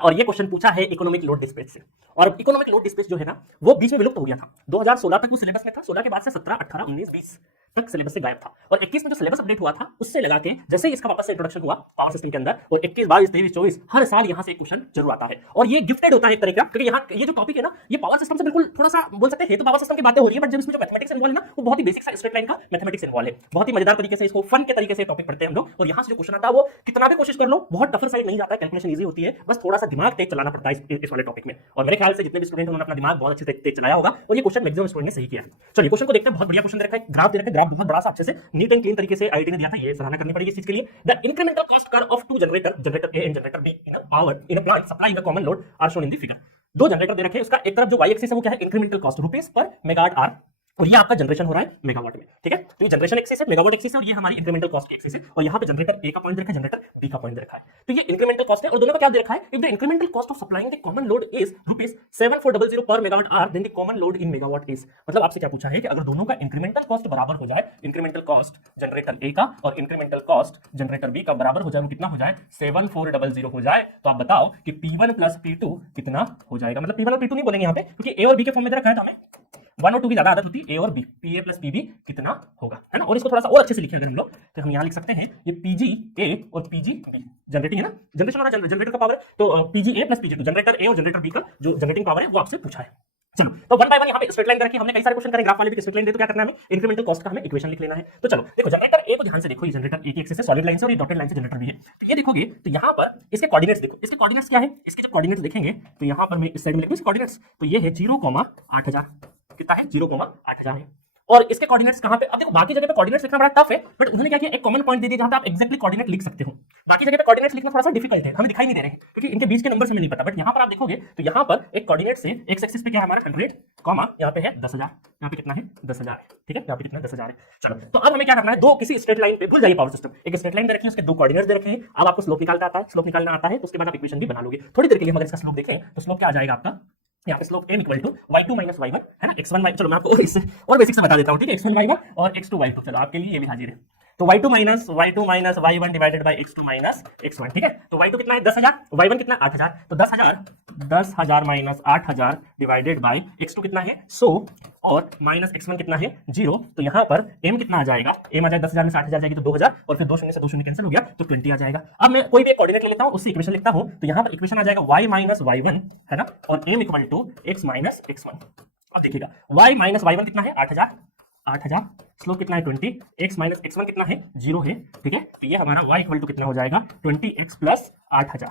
और ये क्वेश्चन पूछा है इकोनॉमिक लोड डिस्पैच से। और इकोनॉमिक लोड डिस्पैच जो है ना वो बीच में विलुप्त हो गया था। 2016 तक वो सिलेबस में था, 16 के बाद से 17, 18, 19, 20 तक सिलेबस से गायब था। और 21 में जो सिलेबस अपडेट हुआ था उससे लगा के जैसे ही इसका वापस से इंट्रोडक्शन हुआ पावर सिस्टम के अंदर, और 21, 22, 23, 24 हर साल यहाँ से एक क्वेश्चन जरूर आता है। और ये गिफ्टेड होता है एक तरह का, क्योंकि यहाँ ये जो टॉपिक है ना ये पावर सिस्टम से बिल्कुल थोड़ा सा बोल सकते हैं तो पावर सिस्टम की बातें हो रही है, बट जब इसमें जो मैथमेटिक्स इन्वॉल्व है ना वो बहुत ही बेसिक सा स्ट्रेट लाइन का मैथमेटिक्स इन्वॉल्व है। बहुत ही मजेदार तरीके से इसको फन के तरीके से टॉपिक पढ़ते हैं हम लोग। और यहाँ से जो क्वेश्चन आता है वो कितना भी कोशिश कर लो बहुत टफर साइड नहीं जाता है, कैलकुलेशन ईजी होती है, बस थोड़ा सा दिमाग तेज चलाना पड़ता है इस वाले टॉपिक में। और मेरे ख्याल से जितने भी स्टूडेंट उन्होंने अपना दिमाग बहुत अच्छे से तेज चलाया होगा और ये क्वेश्चन मैक्सिमम स्टूडेंट ने सही किया है। चलिए क्वेश्चन को देखते हैं। बहुत बढ़िया क्वेश्चन दे रखा है, ग्राफ दे रखा है, ग्राफ बहुत बड़ा सा अच्छे से नीट एंड क्लीन तरीके से आईटी ने दिया था, ये सराहना करनी पड़ेगी इस चीज के लिए। The incremental cost curve of two generator A and generator B in a plant supplying a common load are shown in the figure. दो जनरेटर दे रखे हैं, उसका एक तरफ जो वाई एक्सिस है वो क्या है इंक्रीमेंटल कॉस्ट रुपीस पर मेगावाट आर, और ये आपका जनरेशन हो रहा है मेगावाट में, ठीक है। तो ये जनरेशन एक्सिस है, मेगावाट एक्सिस है, और ये हमारी इंक्रीमेंटल कॉस्ट की एक्सिस है। और यहाँ पे जनरेटर ए का पॉइंट दे रखा है, जनरेटर बी का पॉइंट दे रखा है। तो ये इंक्रीमेंटल कॉस्ट है और दोनों का क्या दे रखा है, if the incremental cost of supplying the common load is rupees 7400 per megawatt are then the common load in megawatt is. मतलब आपसे क्या पूछा है कि अगर दोनों का इंक्रीमेंटल कॉस्ट बराबर हो जाए, इंक्रीमेंटल कॉस्ट जनरेटर ए का और इंक्रीमेंटल कॉस्ट जनरेटर बी का बराबर हो जाए, वो कितना हो जाए 7400 हो जाए, तो आप बताओ कि P1 प्लस P2 कितना हो जाएगा। मतलब P1 और P2 नहीं बोलेंगे यहाँ पे क्योंकि ए और बी के फॉर्म में दे रखा है, तो हमें 1 और 2 की ज्यादा आदत होती है, ए और B, P A plus P B कितना होगा, है ना। और इसको थोड़ा सा और अच्छे से लिखे अगर हम लोग तो हम यहाँ लिख सकते हैं ये पीजी ए और पीजी बी जनरेटिंग है ना, जनरेशन वाला जनरेटर का पावर है, तो PG A plus PG two generator A और जनरेटर बी का जो जनरेटिंग पावर है वो आपसे पूछा है। चलो तो वन बाय वन यहाँ पे स्ट्रेट लाइन रखी, हमने कई सारे क्वेश्चन करे, ग्राफ वाले भी स्ट्रेट लाइन दे तो क्या करना है हमें इंक्रीमेंटल कॉस्ट का हमें इक्वेशन लिख लेना है। तो चलो देखो जनरेटर ए को ध्यान से देखो, ये जनरेटर ए की एक्सिस है सॉलिड लाइन से और ये डॉटेड लाइन से जनरेटर बी है। तो ये देखोगे तो यहाँ पर इसके कोऑर्डिनेट्स देखो, इसके कोऑर्डिनेट्स क्या है, इसके जब कोऑर्डिनेट्स देखेंगे तो यहाँ पर मैं इस साइड में लिखूं इसके कोऑर्डिनेट्स, तो ये है 0,8000 कितना है 0,8000 है। और इसके कोऑर्डिनेट्स कहां पे, अब देखो बाकी जगह पे कोऑर्डिनेट्स लिखना बड़ा टफ है, बट उन्होंने क्या किया एक कॉमन पॉइंट दे दिया जहां पे आप एक्जेक्टली कोऑर्डिनेट लिख सकते हो। बाकी जगह पे कोऑर्डिनेट्स लिखना थोड़ा सा डिफिकल्ट है, हमें दिखाई नहीं दे रहे हैं क्योंकि इनके बीच के नंबर हमें नहीं पता, बट यहां पर आप देखोगे तो यहां पर एक कोऑर्डिनेट से एक्स एक्सिस पे क्या है हमारा 100, कॉमा यहां पे है 10,000, यहां पे कितना है 10,000 है, ठीक है, यहां पे कितना 10,000 है। चलो तो अब हमें क्या करना है, दो किसी स्ट्रेट लाइन पे भूल जाइए पावर सिस्टम, एक स्ट्रेट लाइन दे रखी है, उसके दो कोऑर्डिनेट्स दे रखे हैं। अब आपको स्लोप निकालना आता है, स्लोप निकालना आता है तो उसके बाद आप इक्वेशन भी बना लोगे। थोड़ी देर के लिए अगर इसका स्लोप देखें तो स्लोप क्या आ जाएगा आपका, यहाँ पे slope m equal to y2 minus y1 है ना, x1 y, चलो मैं आपको और बेसिक से बता देता हूँ, ठीक है, x1 y1 और x2 y2, चलो आपके लिए ये भी हाजिर है। तो y2 minus y1 divided by x2 minus x1, ठीक है। तो y2 कितना है 10,000, y1 कितना है 8,000, तो 10,000 माइनस 8,000 डिवाइडेड बाय x2 कितना है 100 और माइनस x1 कितना है 0। तो यहाँ पर m कितना आ जाएगा, m आ जाएगा 10,000 में 60,000 जाएगी तो 2,000 और फिर 2 शून्य से 2 शून्य कैंसिल हो गया तो 20 आ जाएगा। अब मैं कोई भी एक कोऑर्डिनेट ले लेता हूँ, उससे इक्वेशन लिखता हूँ, तो यहाँ पर इक्वेशन आ जाएगा y माइनस y1 है ना, और m equal to x minus x1। अब देखिएगा y माइनस y1 कितना है 8,000, स्लोप कितना है 20, x माइनस x1 कितना है 0 है, ठीक है। तो ये हमारा y इक्वल टू कितना हो जाएगा 20x प्लस 8,000।